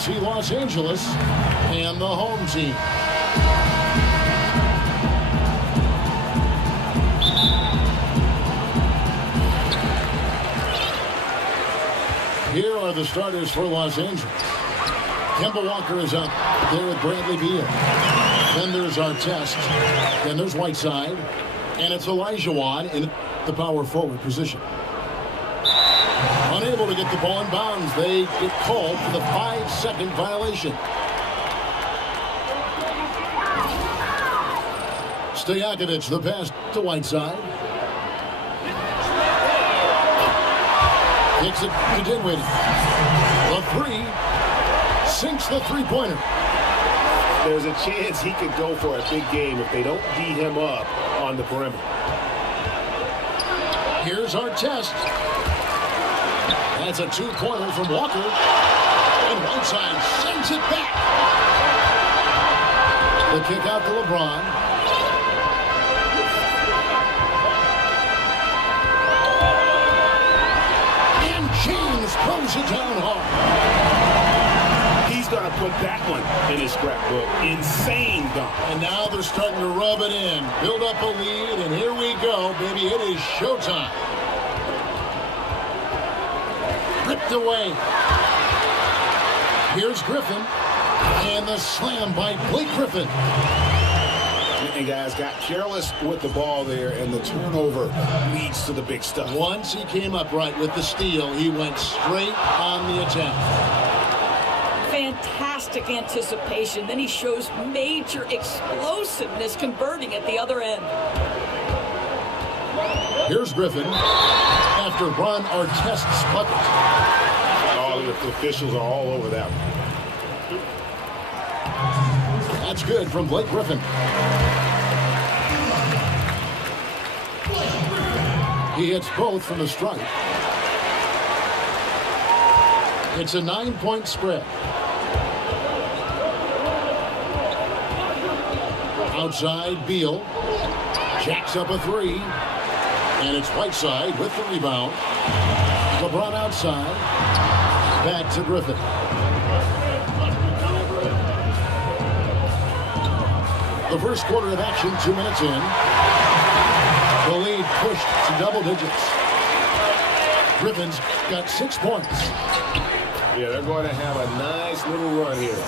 see Los Angeles and the home team. Here are the starters for Los Angeles. Kemba Walker is out there with Bradley Beal. Then there's Artest. Then there's Whiteside. And it's Elijah Wan in the power forward position. Unable to get the ball in bounds. They get called for the 5-second violation. Stojakovic, the pass to Whiteside. Kicks it to Dinwiddie. The three. Sinks the three-pointer. There's a chance he could go for a big game if they don't beat him up on the perimeter. Here's Artest. That's a two-pointer from Walker. And Whiteside sends it back. The kick out to LeBron. And James throws it down hard. He's going to put that one in his scrapbook. Insane dunk. And now they're starting to rub it in. Build up a lead, and here we go, baby. It is showtime. Ripped away. Here's Griffin. And the slam by Blake Griffin. And guys got careless with the ball there, and the turnover leads to the big stuff. Once he came up right with the steal, he went straight on the attack. Fantastic anticipation. Then he shows major explosiveness converting at the other end. Here's Griffin after Ron Artest's bucket. Oh, the officials are all over that one. That's good from Blake Griffin. He hits both from the stripe. It's a 9-point spread. Outside, Beal jacks up a three, and it's Whiteside with the rebound. LeBron outside, back to Griffin. The first quarter of action, 2 minutes in. The lead pushed to double digits. Griffin's got 6 points. Yeah, they're going to have a nice little run here.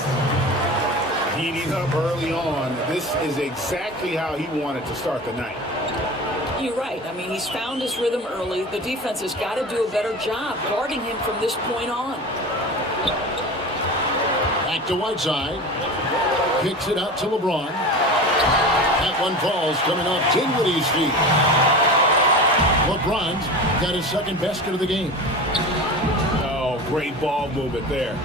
Heating up early on. This is exactly how he wanted to start the night. You're right. I mean, he's found his rhythm early. The defense has got to do a better job guarding him from this point on. Back to Whiteside. Kicks it out to LeBron. That one falls coming off Dinwiddie's feet. LeBron's got his second basket of the game. Oh, great ball movement there.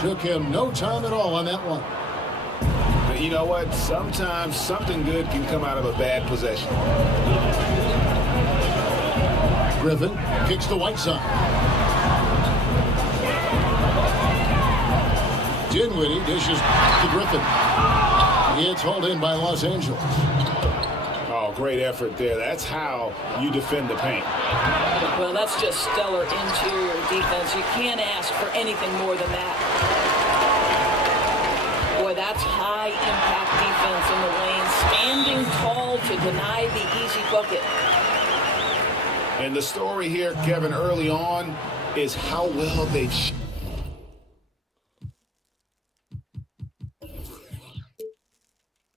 Took him no time at all on that one. But you know what? Sometimes something good can come out of a bad possession. Griffin kicks to Whiteside. Dinwiddie dishes to Griffin. It's hauled in by Los Angeles. Oh, great effort there. That's how you defend the paint. Well, that's just stellar interior defense. You can't ask for anything more than that. Boy, that's high-impact defense in the lane, standing tall to deny the easy bucket. And the story here, Kevin, early on is how well they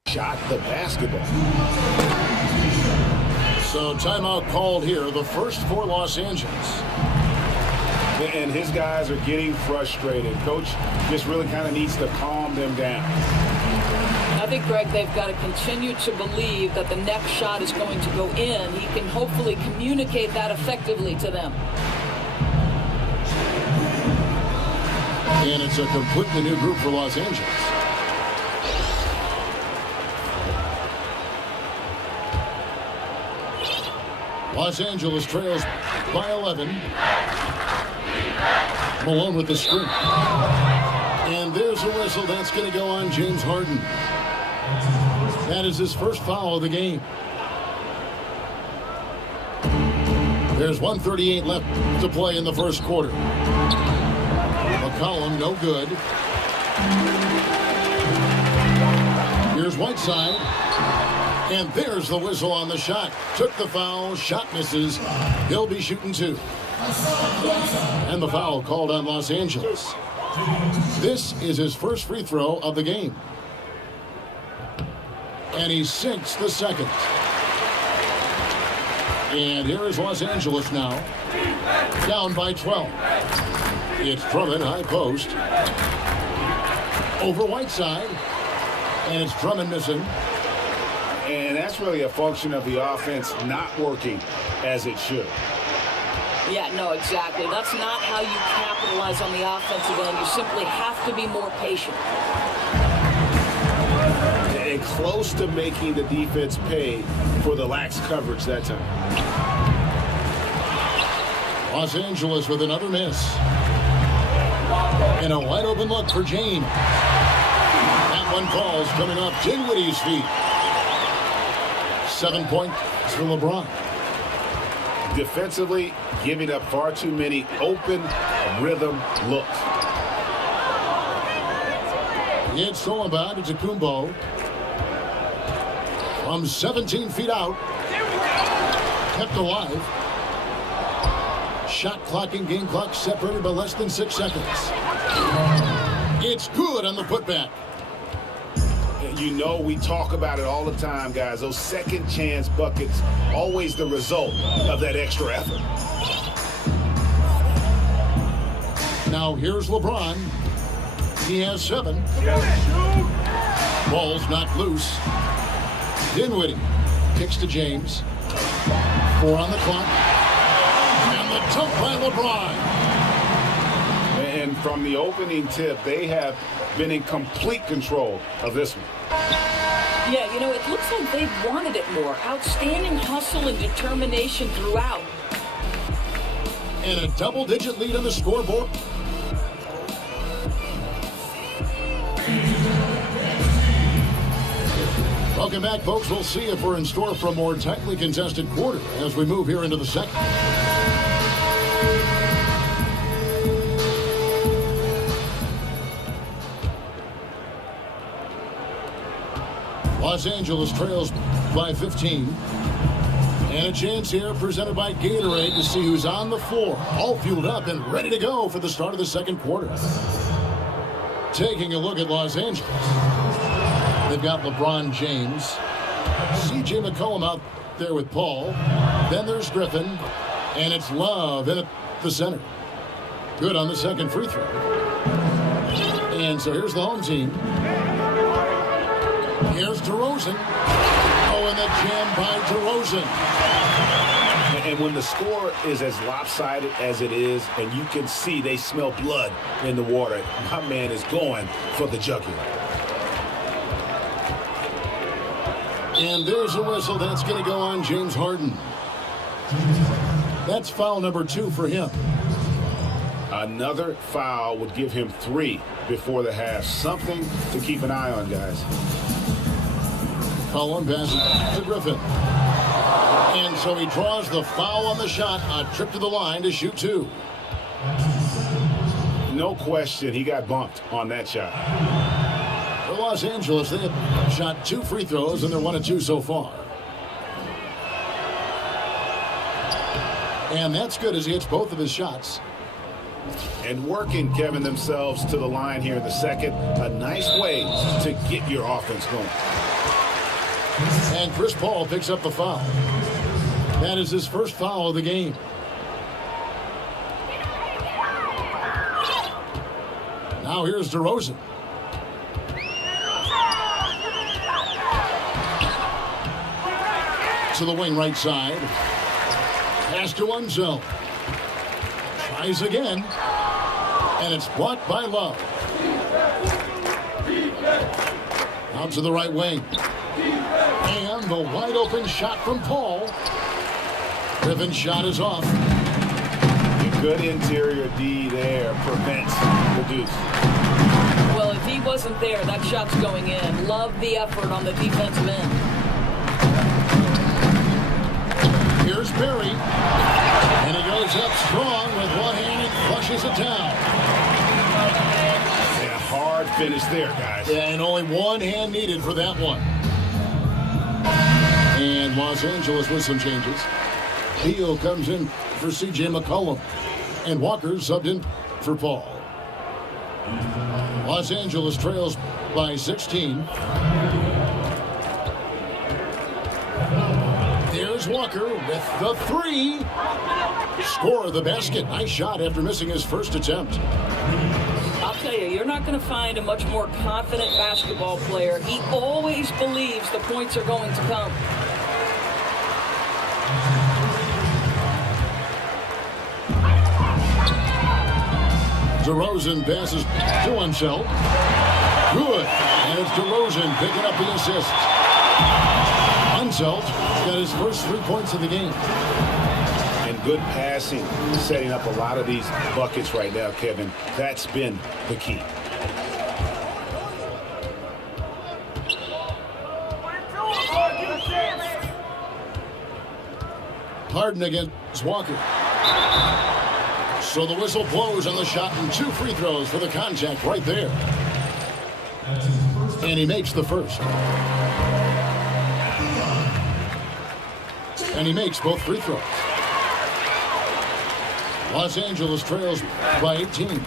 shot the basketball. So timeout called here, the first for Los Angeles. And his guys are getting frustrated. Coach just really kind of needs to calm them down. I think, Greg, they've got to continue to believe that the next shot is going to go in. He can hopefully communicate that effectively to them. And it's a completely new group for Los Angeles. Los Angeles trails by 11. Malone with the screen. And there's a whistle. That's going to go on James Harden. That is his first foul of the game. There's 1:38 left to play in the first quarter. McCollum McCollum, no good. Here's Whiteside. And there's the whistle on the shot. Took the foul, shot misses. He'll be shooting 2. And the foul called on Los Angeles. This is his first free throw of the game. And he sinks the second. And here is Los Angeles now. Down by 12. It's Drummond, high post. Over Whiteside. And it's Drummond missing. And that's really a function of the offense not working as it should. Yeah, no, exactly. That's not how you capitalize on the offensive end. You simply have to be more patient. And close to making the defense pay for the lax coverage that time. Los Angeles with another miss. And a wide open look for James. That one falls coming off Dinwiddie's feet. 7 points for LeBron. Defensively, giving up far too many open rhythm looks. It's thrown about to Kumbo. From 17 feet out. Kept alive. Shot clock and game clock separated by less than 6 seconds. It's good on the putback. You know, we talk about it all the time, guys. Those second chance buckets, always the result of that extra effort. Now here's LeBron. He has 7. Ball's knocked loose. Dinwiddie kicks to James. 4 on the clock. And the dunk by LeBron. And from the opening tip, they have been in complete control of this one. Yeah, you know, it looks like they've wanted it more. Outstanding hustle and determination throughout. And a double-digit lead on the scoreboard. Welcome back, folks. We'll see if we're in store for a more tightly contested quarter as we move here into the second. Los Angeles trails by 15. And a chance here presented by Gatorade to see who's on the floor. All fueled up and ready to go for the start of the second quarter. Taking a look at Los Angeles. They've got LeBron James. C.J. McCollum out there with Paul. Then there's Griffin. And it's Love in at the center. Good on the second free throw. And so here's the home team. Here's DeRozan. Oh, and the jam by DeRozan. And when the score is as lopsided as it is, and you can see they smell blood in the water, my man is going for the jugular. And there's a whistle that's going to go on James Harden. That's foul number 2 for him. Another foul would give him 3 before the half. Something to keep an eye on, guys. Collin passes to Griffin. And so he draws the foul on the shot. A trip to the line to shoot 2. No question, he got bumped on that shot. For Los Angeles, they have shot 2 free throws, and they're 1 of 2 so far. And that's good as he hits both of his shots. And working, Kevin, themselves to the line here in the second. A nice way to get your offense going. And Chris Paul picks up the foul. That is his first foul of the game. Now here's DeRozan. To the wing right side. Pass to one zone. Tries again. And it's blocked by Love. Out to the right wing. And the wide open shot from Paul. Griffin's shot is off. Good interior D there prevents the deuce. Well, if he wasn't there, that shot's going in. Love the effort on the defensive end. Here's Perry. And he goes up strong with one hand and flushes it down. hard finish there, guys. Yeah, and only one hand needed for that one. And Los Angeles with some changes. Beal comes in for C.J. McCollum. And Walker subbed in for Paul. Los Angeles trails by 16. There's Walker with the three. Score of the basket. Nice shot after missing his first attempt. I'll tell you, you're not going to find a much more confident basketball player. He always believes the points are going to come. DeRozan passes to himself. Good. And it's DeRozan picking up the assist. Unselt got his first 3 points of the game. And good passing, setting up a lot of these buckets right now, Kevin. That's been the key. Harden against Walker. So the whistle blows on the shot and 2 free throws for the contact right there. And he makes the first. And he makes both free throws. Los Angeles trails by 18.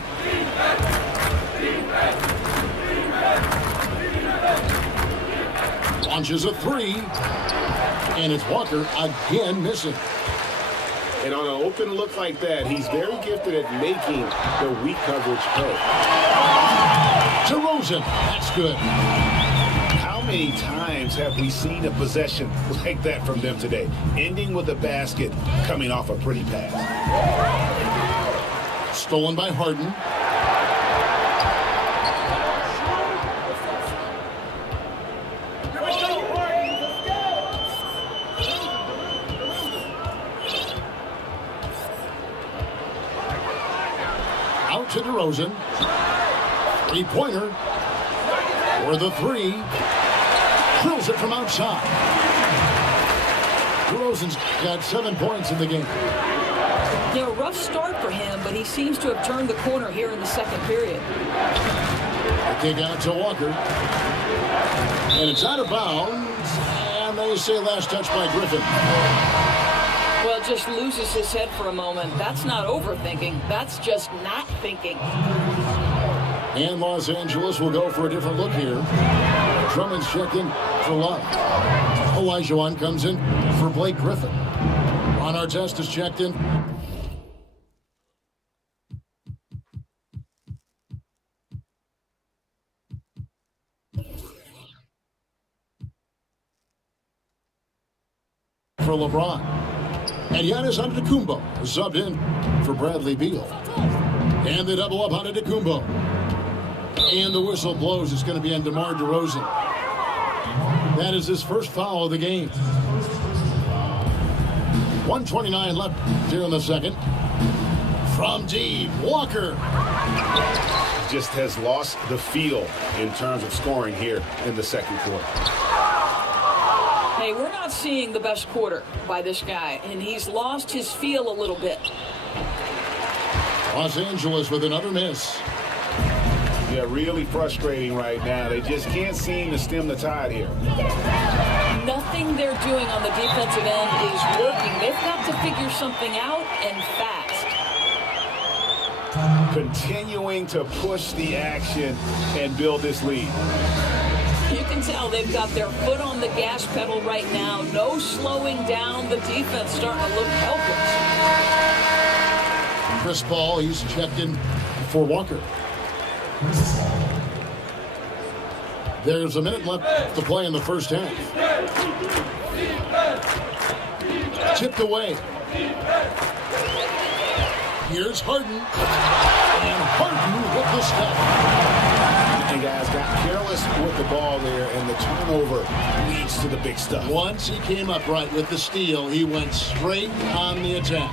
Launches a three. And it's Walker again missing. And on an open look like that, he's very gifted at making the weak coverage pay. DeRozan, that's good. How many times have we seen a possession like that from them today? Ending with a basket, coming off a pretty pass. Stolen by Harden. Out to DeRozan. Three-pointer. For the three. Drills it from outside. DeRozan's got 7 points in the game. You know, rough start for him, but he seems to have turned the corner here in the second period. The kick out to Walker. And it's out of bounds. And they say last touch by Griffin. Well, just loses his head for a moment. That's not overthinking. That's just not thinking. And Los Angeles will go for a different look here. Drummond's checked in for Love. Olajuwon comes in for Blake Griffin. Ron Artest is checked in. For LeBron. And Giannis Antetokounmpo is subbed in for Bradley Beal. And they double up on Antetokounmpo. And the whistle blows. It's going to be on DeMar DeRozan. That is his first foul of the game. 1:29 left here in the second. From deep, Walker. Just has lost the feel in terms of scoring here in the second quarter. Hey, we're not seeing the best quarter by this guy, and he's lost his feel a little bit. Los Angeles with another miss. Yeah, really frustrating right now. They just can't seem to stem the tide here. Nothing they're doing on the defensive end is working. They've got to figure something out, and fast. Continuing to push the action and build this lead. You can tell they've got their foot on the gas pedal right now. No slowing down. The defense starting to look helpless. Chris Paul, he's checked in for Walker. There's a minute left to play in the first half. Tipped away. Here's Harden. And Harden with the step. And guys got careless with the ball there, and the turnover leads to the big stuff. Once he came up right with the steal, he went straight on the attack.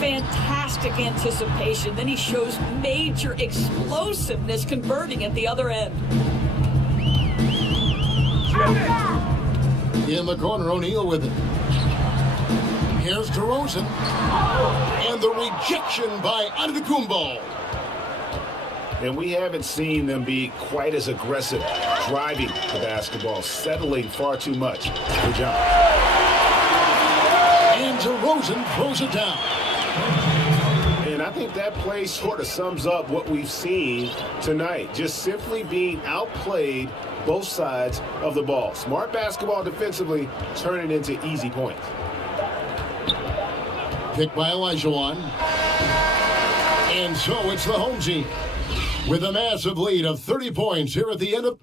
Fantastic anticipation. Then he shows major explosiveness converting at the other end. In the corner, O'Neal with it. Here's DeRozan. And the rejection by Antetokounmpo. And we haven't seen them be quite as aggressive driving the basketball, settling far too much for John. And DeRozan throws it down. And I think that play sort of sums up what we've seen tonight. Just simply being outplayed both sides of the ball. Smart basketball defensively, turning into easy points. Picked by Olajuwon. And so it's the home team with a massive lead of 30 points here at the end of...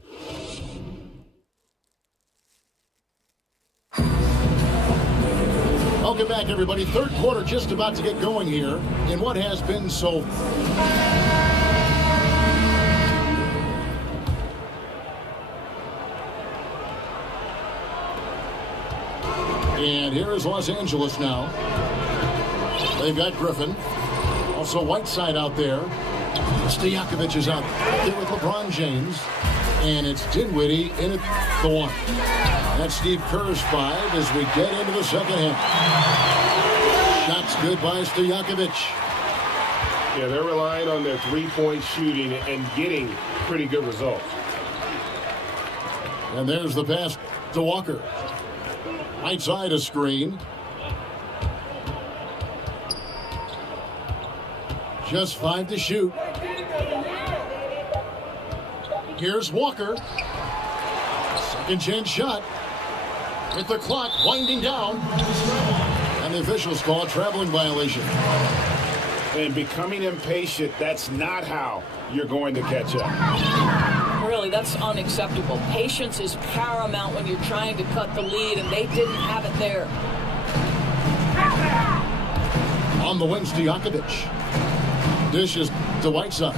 Welcome back, everybody. Third quarter just about to get going here in what has been so... And here is Los Angeles now. They've got Griffin. Also Whiteside out there. Stojakovic is out there with LeBron James. And it's Dinwiddie in at the one. That's Steve Kerr's 5 as we get into the second half. Shots good by Stojakovic. Yeah, they're relying on their three-point shooting and getting pretty good results. And there's the pass to Walker. Right side a screen. Just 5 to shoot. Here's Walker. Second chance shot. With the clock winding down. And the officials call a traveling violation. And becoming impatient, that's not how you're going to catch up. Really, that's unacceptable. Patience is paramount when you're trying to cut the lead, and they didn't have it there. On the wing, Stojakovic. Dishes to Whiteside.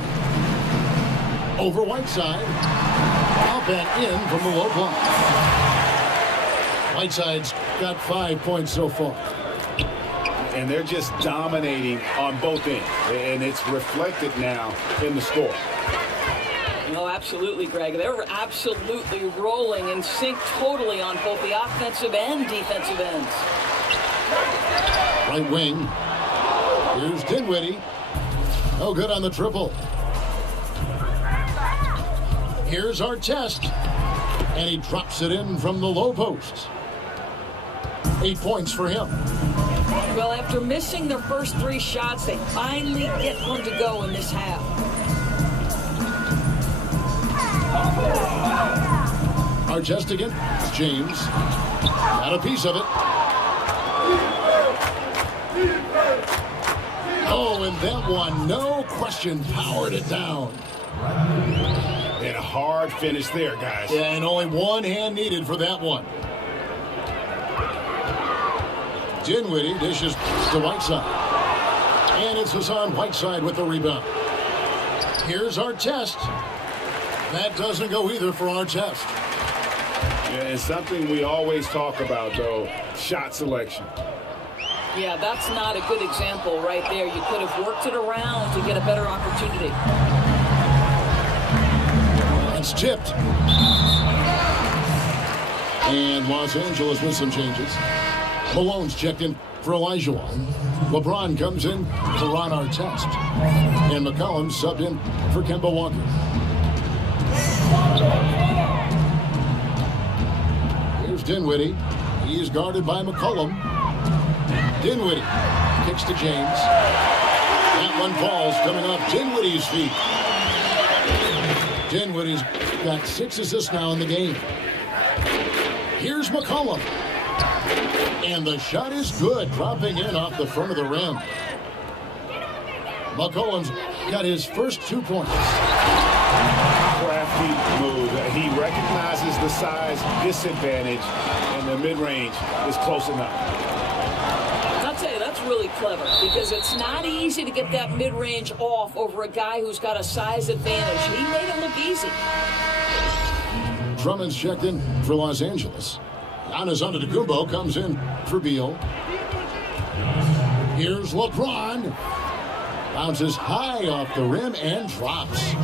Over Whiteside. Up and in from the low block. Whiteside's got 5 points so far. And they're just dominating on both ends. And it's reflected now in the score. No, absolutely, Greg. They're absolutely rolling in sync totally on both the offensive and defensive ends. Right wing. Here's Dinwiddie. No good on the triple. Here's Artest. And he drops it in from the low post. 8 points for him. Well, after missing their first 3 shots, they finally get one to go in this half. Artest again. James. Got a piece of it. Oh, and that one, no question, powered it down. And a hard finish there, guys. Yeah, and only one hand needed for that one. Dinwiddie dishes to Whiteside. And it's Hassan Whiteside with the rebound. Here's Artest. That doesn't go either for Artest. Yeah, and something we always talk about, though, shot selection. Yeah, that's not a good example right there. You could have worked it around to get a better opportunity. It's tipped. And Los Angeles with some changes. Malone's checked in for Olajuwon. LeBron comes in for Ron Artest. And McCollum subbed in for Kemba Walker. Here's Dinwiddie. He's guarded by McCollum. Dinwiddie kicks to James. That one falls coming off Dinwiddie's feet. Dinwiddie's got 6 assists now in the game. Here's McCollum. And the shot is good, dropping in off the front of the rim. McCollum's got his first 2 points. Crafty move. He recognizes the size disadvantage, and the mid-range is close enough. I'll tell you, that's really clever because it's not easy to get that mid-range off over a guy who's got a size advantage. He made it look easy. Drummond's checked in for Los Angeles. Giannis Antetokounmpo comes in for Beal. Here's LeBron. Bounces high off the rim and drops.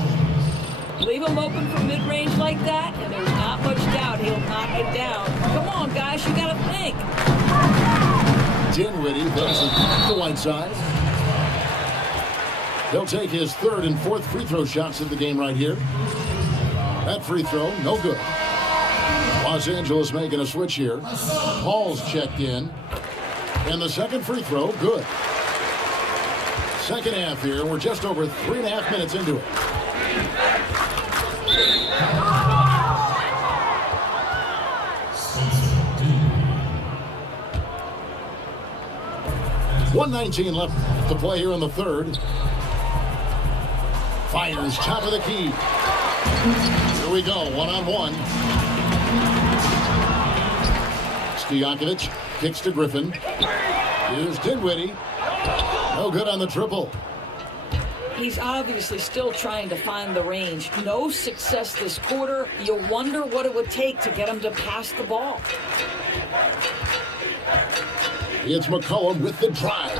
Leave him open for mid-range like that, and there's not much doubt he'll knock it down. Come on, guys, you got to think. Dinwiddie passes to Whiteside. He'll take his third and fourth free throw shots of the game right here. That free throw, no good. Los Angeles making a switch here. Paul's checked in. And the second free throw, good. Second half here. We're just over 3.5 minutes into it. .119 left to play here in the third. Fires top of the key. Here we go, one-on-one. Stojakovic kicks to Griffin. Here's Dinwiddie. No good on the triple. He's obviously still trying to find the range. No success this quarter. You wonder what it would take to get him to pass the ball. It's McCollum with the drive.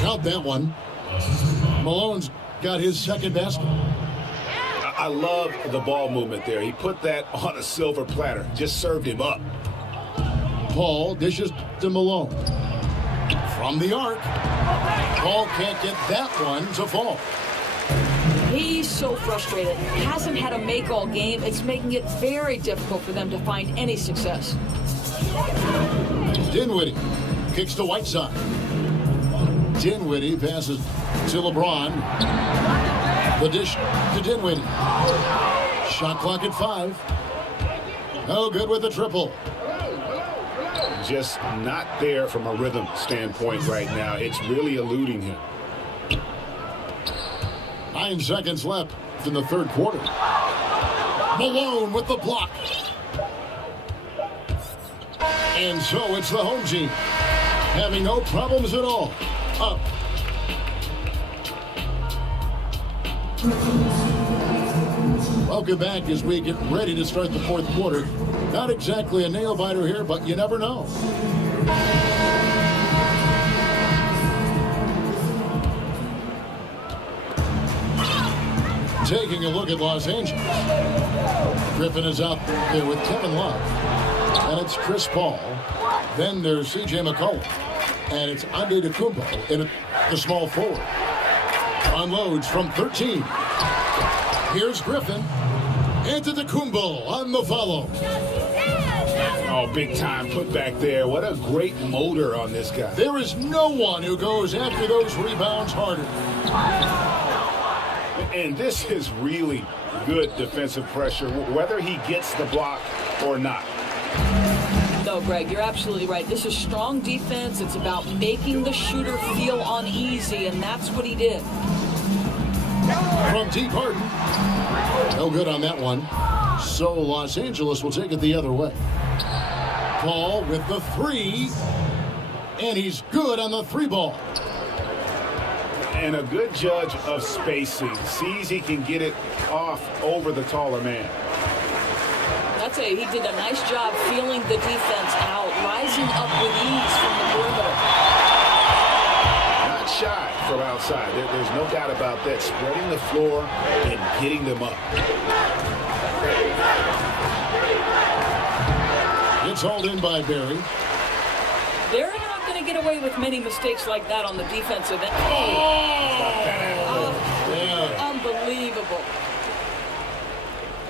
Count that one. Malone's got his second basket. I love the ball movement there. He put that on a silver platter. Just served him up. Paul dishes to Malone. From the arc. Paul can't get that one to fall. He's so frustrated. Hasn't had a make all game. It's making it very difficult for them to find any success. Dinwiddie kicks to Whiteside. Dinwiddie passes to LeBron. The dish to Dinwiddie. Shot clock at 5. No good with the triple. Just not there from a rhythm standpoint right now. It's really eluding him. 9 seconds left in the third quarter. Malone with the block. And so it's the home team having no problems at all. Up. Welcome back as we get ready to start the fourth quarter. Not exactly a nail-biter here, but you never know. Taking a look at Los Angeles. Griffin is out there with Kevin Love. And it's Chris Paul. Then there's C.J. McCollum. And it's Antetokounmpo in the small forward. Unloads from 13. Here's Griffin. Antetokounmpo on the follow. Oh, big time put back there. What a great motor on this guy. There is no one who goes after those rebounds harder. And this is really good defensive pressure, whether he gets the block or not. No, Greg, you're absolutely right. This is strong defense. It's about making the shooter feel uneasy, and that's what he did. From deep Harden. No good on that one. So Los Angeles will take it the other way. Paul with the three. And he's good on the three ball. And a good judge of spacing. Sees he can get it off over the taller man. He did a nice job feeling the defense out, rising up with ease from the perimeter. Not shy from outside. There's no doubt about that. Spreading the floor and getting them up. It's hauled in by Barry. They're not going to get away with many mistakes like that on the defensive end. Unbelievable.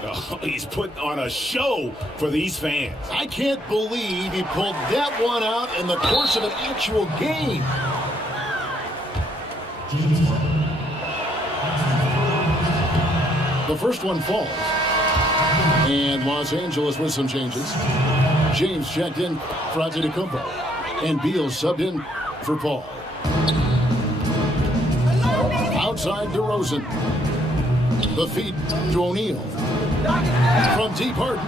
Oh, he's putting on a show for these fans. I can't believe he pulled that one out in the course of an actual game. The first one falls. And Los Angeles with some changes. James checked in for Antetokounmpo. And Beal subbed in for Paul. Outside DeRozan. The feed to O'Neal. From deep Harden.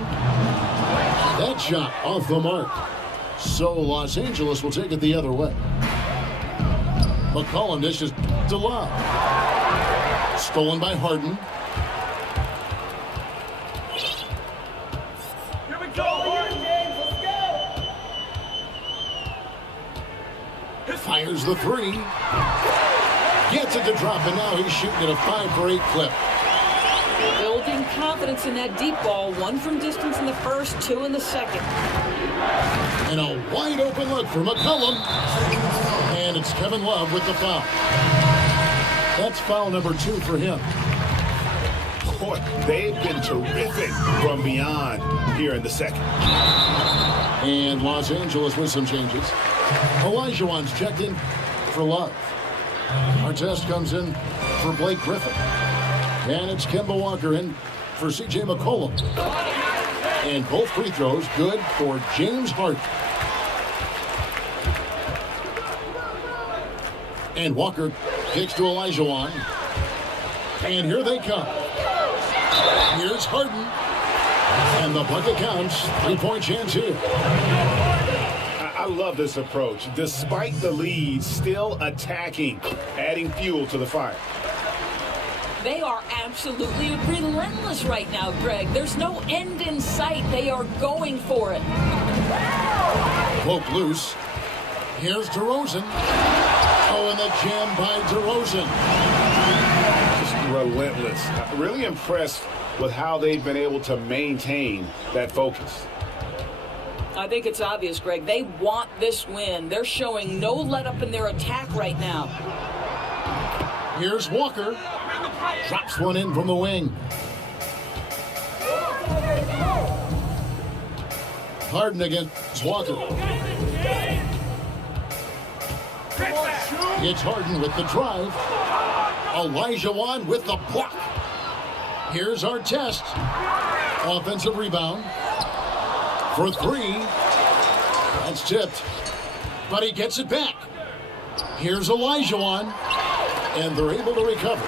That shot off the mark. So Los Angeles will take it the other way. McCollum dishes to Love. Stolen by Harden. Here we go, Harden. Let's go. Fires the three. Gets it to drop, and now he's shooting at a 5-for-8 clip. Building confidence in that deep ball. 1 from distance in the first, 2 in the second. And a wide open look for McCollum. And it's Kevin Love with the foul. That's foul number 2 for him. Boy, they've been terrific from beyond here in the second. And Los Angeles with some changes. Olajuwon's checked in for Love. Artest comes in for Blake Griffin. And it's Kemba Walker in for C.J. McCollum. And both free throws good for James Harden. And Walker kicks to Olajuwon. And here they come. Here's Harden. And the bucket counts. 3-point chance here. I love this approach. Despite the lead, still attacking, adding fuel to the fire. They are absolutely relentless right now, Greg. There's no end in sight. They are going for it. Poke loose. Here's DeRozan. Oh, and the jam by DeRozan. Just relentless. Really impressed with how they've been able to maintain that focus. I think it's obvious, Greg. They want this win. They're showing no let-up in their attack right now. Here's Walker. Drops one in from the wing. Harden against Walker. It's Harden with the drive. Olajuwon with the block. Here's Artest. Offensive rebound. For 3. That's tipped. But he gets it back. Here's Olajuwon. And they're able to recover.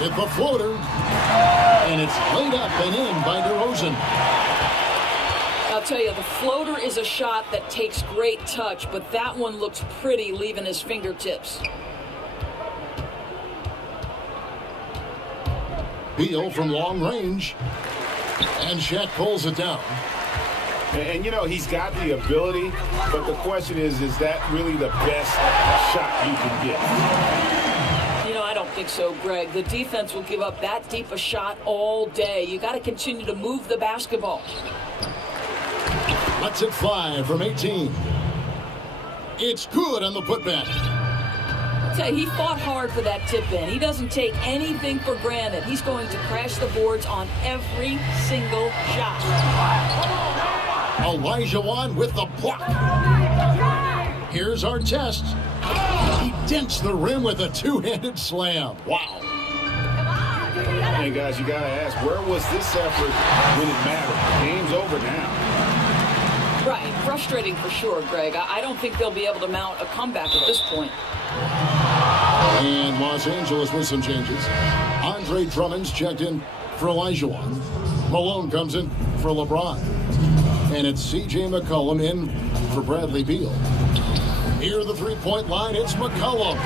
With the floater. And it's laid up and in by DeRozan. I'll tell you, the floater is a shot that takes great touch, but that one looks pretty leaving his fingertips. Beal from long range. And Shaq pulls it down. And you know, he's got the ability, but the question is that really the best shot you can get? You know, I don't think so, Greg. The defense will give up that deep a shot all day. You got to continue to move the basketball. Let's it fly from 18. It's good on the putback. I'll tell you, he fought hard for that tip in. He doesn't take anything for granted. He's going to crash the boards on every single shot. Olajuwon with the block. Here's Artest. He dents the rim with a two-handed slam. Wow. Hey, guys, you got to ask, where was this effort when it mattered? The game's over now. Right. Frustrating for sure, Greg. I don't think they'll be able to mount a comeback at this point. And Los Angeles with some changes. Andre Drummond's checked in for Olajuwon. Malone comes in for LeBron. And it's C.J. McCollum in for Bradley Beal. Near the three-point line, it's McCollum.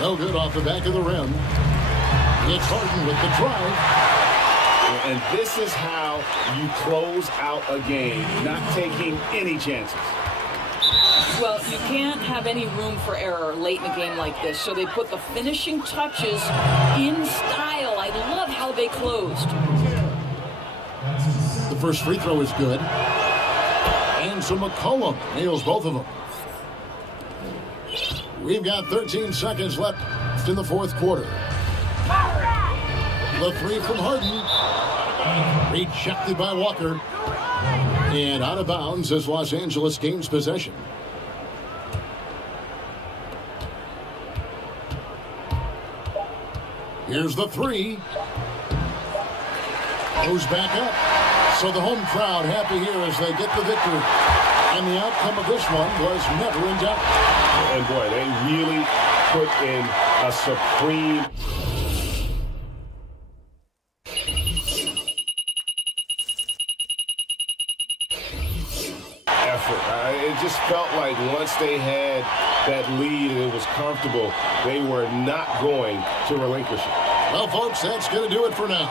No good off the back of the rim. It's Harden with the drive. And this is how you close out a game, not taking any chances. Well, you can't have any room for error late in a game like this, so they put the finishing touches in style. I love how they closed. The first free throw is good. And so McCollum nails both of them. We've got 13 seconds left in the fourth quarter. The three from Harden. Rejected by Walker. And out of bounds as Los Angeles gains possession. Here's the three. Goes back up. So the home crowd happy here as they get the victory. And the outcome of this one was never in doubt. And boy, they really put in a supreme effort. It just felt like once they had that lead and it was comfortable, they were not going to relinquish it. Well, folks, that's going to do it for now.